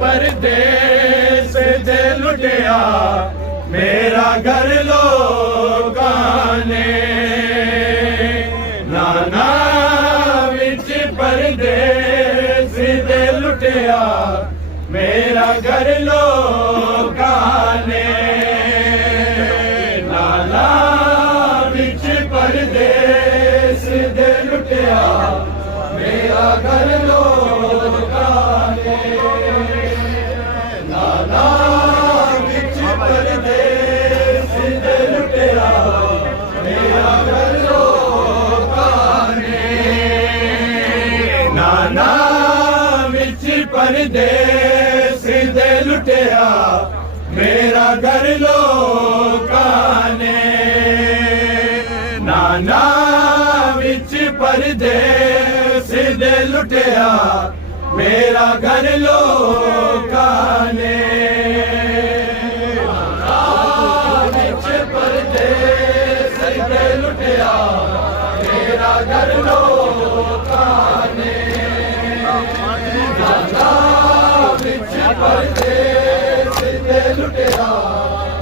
परदेस दे लुटिया मेरा घर लोकां ने नाना विच परदेस दे लुटिया मेरा घर लोकां ने नाना विच परदेस दे लुटिया मेरा घर लोकां ने नाना विच परदेस दे लुटिया मेरा घर लोकां ने नाना विच परदेस दे लुटिया मेरा घर लोकां ने नाना विच परदेस दे लुटिया मेरा घर लोकां ने विच परदेस दे लुटिया मेरा घर लोकां ने नाना विच परदेस दे लुटिया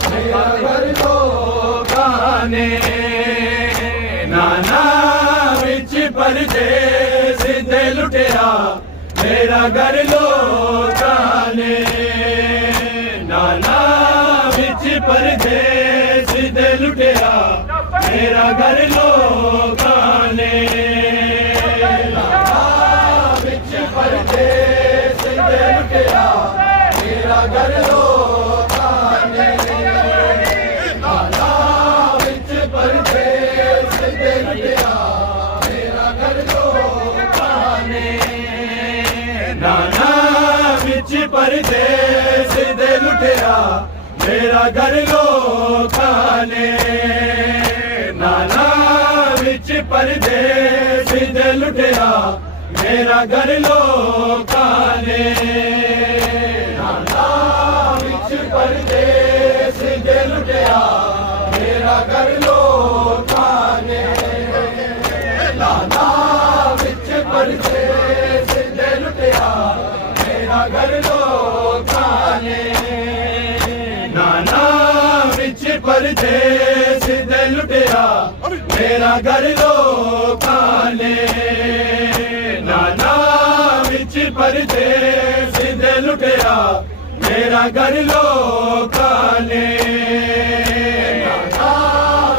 मेरा घर लोकां ने नाना विच परदेस दे लुटिया मेरा घर लोकां ने नाना विच परदेस दे लुटिया मेरा घर लोकां ने नाना विच परदेस दे लुटिया मेरा घर लोकां ने नाना विच परदेस दे लुटिया मेरा घर लोकां ने नाना विच परदेस दे लुटिया मेरा घर लोकां ने नाना विच परदेस दे लुटिया मेरा घर लोकां ने नाना विच परदेस दे लुटिया मेरा घर लोकां ने नाना विच परदेस दे लुटिया मेरा घर लोकां ने नाना विच परदेस दे लुटिया मेरा घर लोकां ने नाना विच परदेस दे लुटिया मेरा घर लोकां ने नाना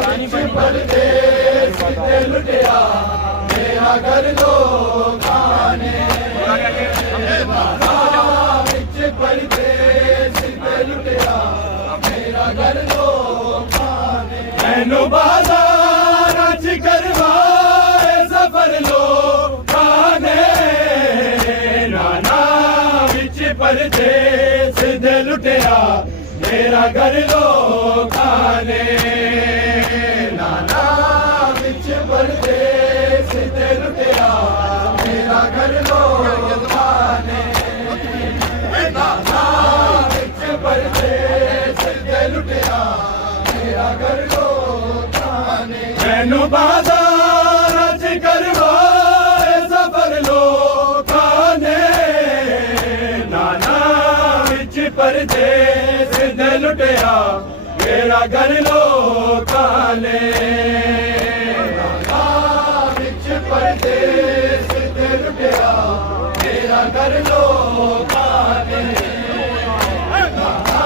विच परदेस दे लुटिया मेरा घर लोकां ने नाना विच परदेस दे लुटिया मेरा घर लोकां ने मैनू बाज़ार च करवाए सफर लोकां ने नाना विच परदेस दे लुटिया मेरा घर लोकां ने नाना विच परदेस दे लुटिया मेरा घर लोकां ने नाना विच परदेस दे लुटिया मेरा घर लोकां ने मैनू बाज़ार च करवाए सफर लोकां ने नाना विच परदेस दे लुटिया मेरा घर लोकां ने नाना विच परदेस दे लुटिया मेरा घर लोकां ने नाना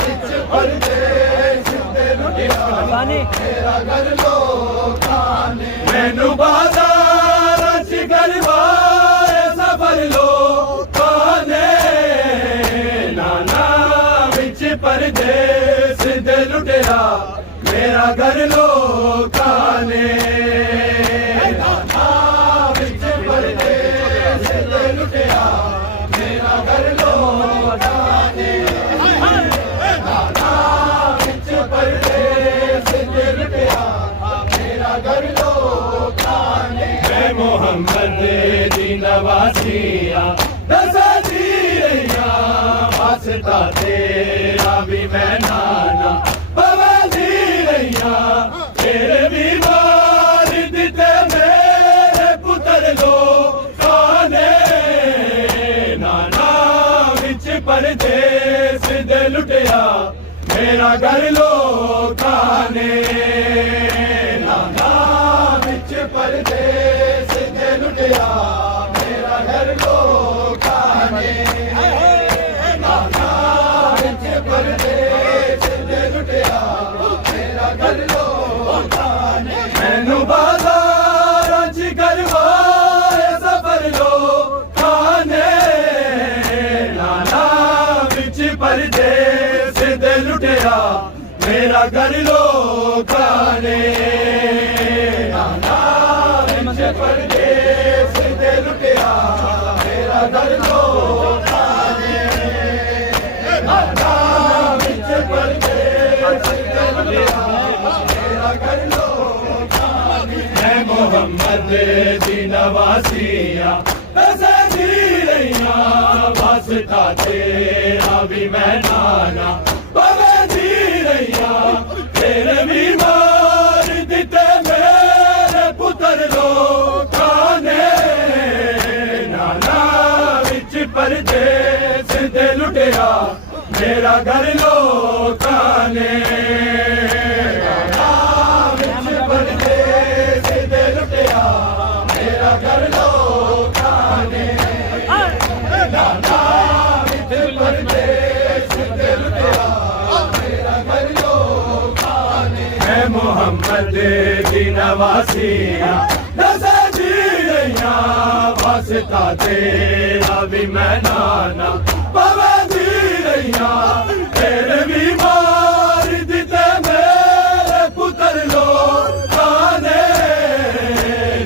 विच परदेस दे लुटिया मेरा घर लोकां ने मैनू बाज़ार च करवाए सफर लोकां ने नाना विच परदेस दे लुटिया मेरा घर लोकां ने नाना विच परदेस दे लुटिया मेरा घर लोकां ने नाना विच परदेस दे लुटिया मेरा घर लोकां ने मैं मोहम्मद दी नवासिया दसा जी रहिया वास्ता तेरा भी मैं नाना बाबा जी रहिया तेरे भी वालिद परदेस दे लुटिया मेरा घर लोकां ने नाना विच परदेस दे लुटिया मेरा घर लोकां ने नाना विच परदेस दे लुटिया मेरा घर लोकां ने मैनू बाज़ारां च करवाए सफर लोकां ने नाना विच परदेस दे लुटिया मेरा घर लोकां ने नाना विच परदेस दे लुटिया मेरा घर लोकां ने नाना विच परदेस दे लुटिया मेरा घर लोकां ने मैं मोहम्मद दी नवासिया ऐसे जी रहिया वास्ता तेरा भी मैं नाना पवे जी रहिया तेरे भी मार दिते मेरे पुत्र लोकां ने नाना विच परदेस दे लुटिया मेरा घर लोकां ने नाना विच परदेस दे लुटिया मेरा घर लोकां ने नाना विच परदेस दे लुटिया मेरा घर लोकां ने मैं मोहम्मद दी नवासिया दसे जी रहिया वास्ता तेरा भी मैं नाना पवे जी रहिया तेरे भी मार दिते मेरे पुत्र लोकां ने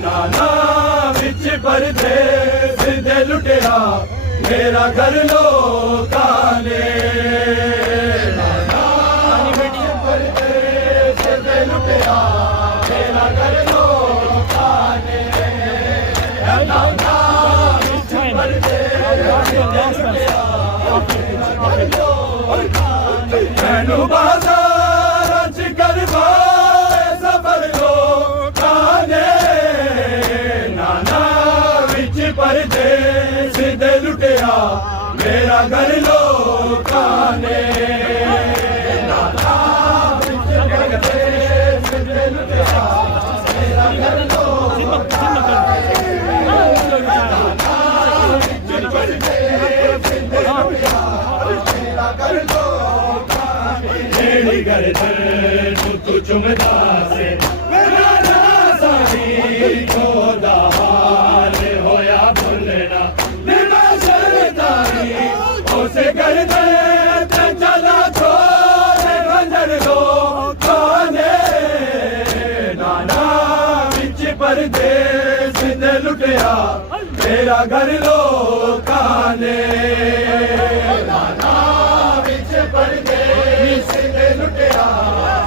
नाना विच परदेस दे लुटिया मेरा घर लोकां ने नाना विच परदेस दे लुटिया मेरा घर लोकां ने नाना विच परदेस दे लुटिया मैनू बाज़ारां च करवाए सफर लोकां ने नाना विच परदेस दे लुटिया मेरा घर लोकां ने नाना विच परदेस दे लुटिया मेरा घर लोकां ने नाना विच परदेस दे लुटिया मेरा घर लोकां ने मेरी गर्दन तू चुमदा से मेरा ना साही खोदा हाल होया भुलना बिना शर्ताई उसे गर्दन ते चला छोड़े खंजर लोकां ने नाना विच परदेस दे लुटिया मेरा घर लोकां ने नाना विच परदेस दे लुटिया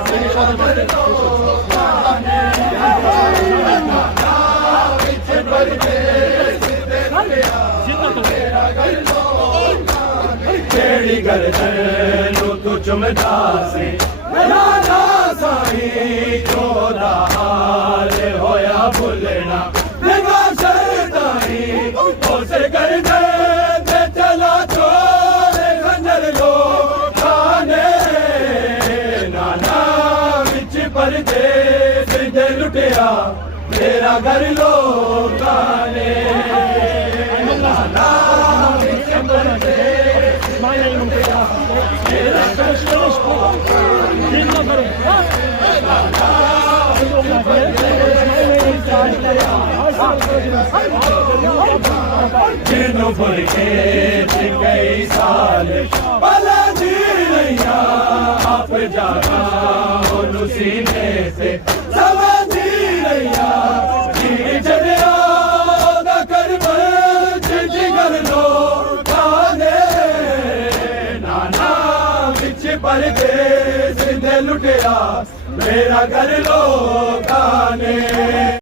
मेरा घर लोकां ने नाना विच परदेस दे लुटिया मेरा घर लोकां ने तेरी गर्दन तू चुमदा से मेरा ना साई चोदा हाल होया भुलना बिना शर्ताई उसे गर्दन ते चला छोड़े खंजर लोकां ने नाना विच परदेस दे लुटिया मेरा घर लोकां ने नाना विच परदेस दे लुटिया मेरा घर जिन्हों भर के कई साल भला जी रहिया आप जाना ओनू सीने से सवा जी रहिया जी जड़िया दा करबल जिगर लोकां ने नाना विच परदेस दे लुटिया मेरा घर लोकां ने